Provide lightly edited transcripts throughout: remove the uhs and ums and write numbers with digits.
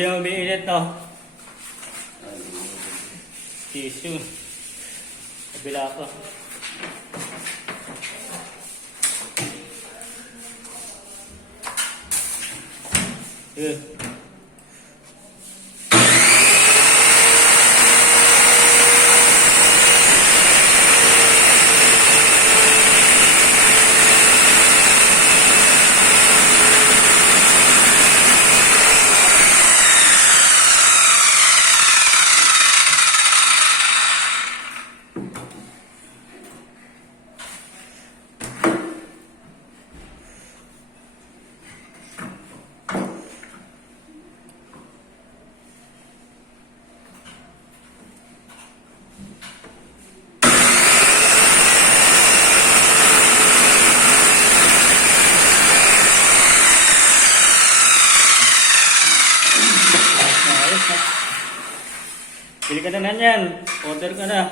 Hindi na umiinit, no? Tissue. Kabila pa. Yun. Bili ka na yan. Order ka na.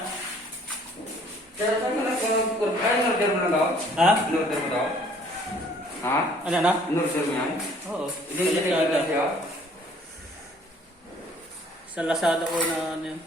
In-order mo na daw? Ha? In-order mo daw? Ha? Ano na? In-order mo yan? Oo. Hindi Sa na Lazada. siya? Sa Lazada ko na ano yun.